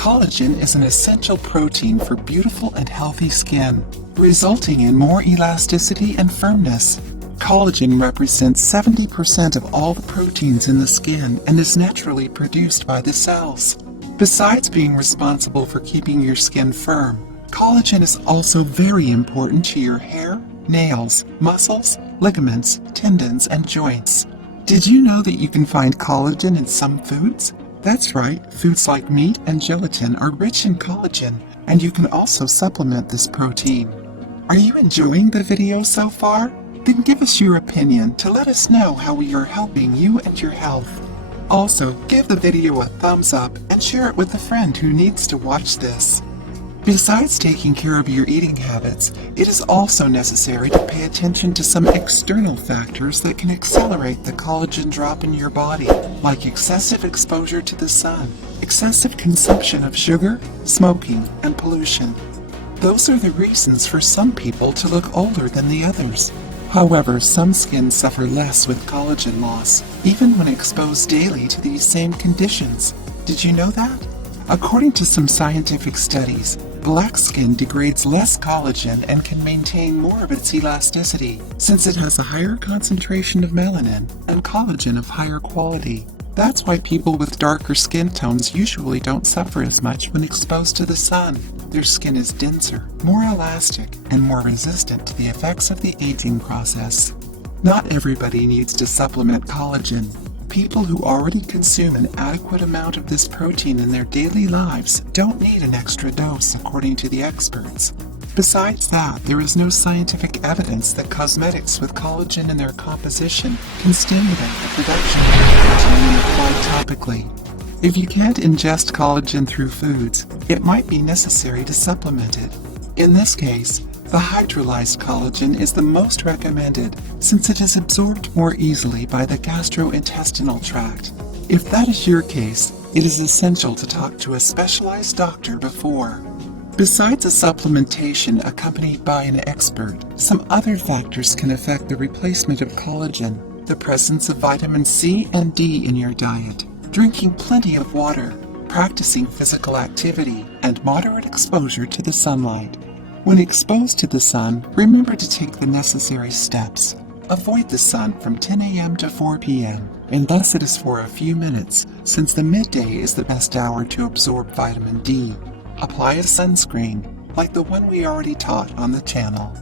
Collagen is an essential protein for beautiful and healthy skin, resulting in more elasticity and firmness. Collagen represents 70% of all the proteins in the skin and is naturally produced by the cells. Besides being responsible for keeping your skin firm, collagen is also very important to your hair, nails, muscles, ligaments, tendons, and joints. Did you know that you can find collagen in some foods? That's right, foods like meat and gelatin are rich in collagen, and you can also supplement this protein. Are you enjoying the video so far? Then give us your opinion to let us know how we are helping you and your health. Also, give the video a thumbs up and share it with a friend who needs to watch this. Besides taking care of your eating habits, it is also necessary to pay attention to some external factors that can accelerate the collagen drop in your body, like excessive exposure to the sun, excessive consumption of sugar, smoking, and pollution. Those are the reasons for some people to look older than the others. However, some skin suffer less with collagen loss, even when exposed daily to these same conditions. Did you know that? According to some scientific studies, black skin degrades less collagen and can maintain more of its elasticity, since it has a higher concentration of melanin and collagen of higher quality. That's why people with darker skin tones usually don't suffer as much when exposed to the sun. Their skin is denser, more elastic, and more resistant to the effects of the aging process. Not everybody needs to supplement collagen. People who already consume an adequate amount of this protein in their daily lives don't need an extra dose, according to the experts. Besides that, there is no scientific evidence that cosmetics with collagen in their composition can stimulate the production of the protein when applied topically. If you can't ingest collagen through foods, it might be necessary to supplement it. In this case, the hydrolyzed collagen is the most recommended since it is absorbed more easily by the gastrointestinal tract. If that is your case, it is essential to talk to a specialized doctor before. Besides a supplementation accompanied by an expert, some other factors can affect the replacement of collagen: the presence of vitamin C and D in your diet, drinking plenty of water, practicing physical activity, and moderate exposure to the sunlight. When exposed to the sun, remember to take the necessary steps. Avoid the sun from 10 a.m. to 4 p.m., unless it is for a few minutes, since the midday is the best hour to absorb vitamin D. Apply a sunscreen, like the one we already taught on the channel.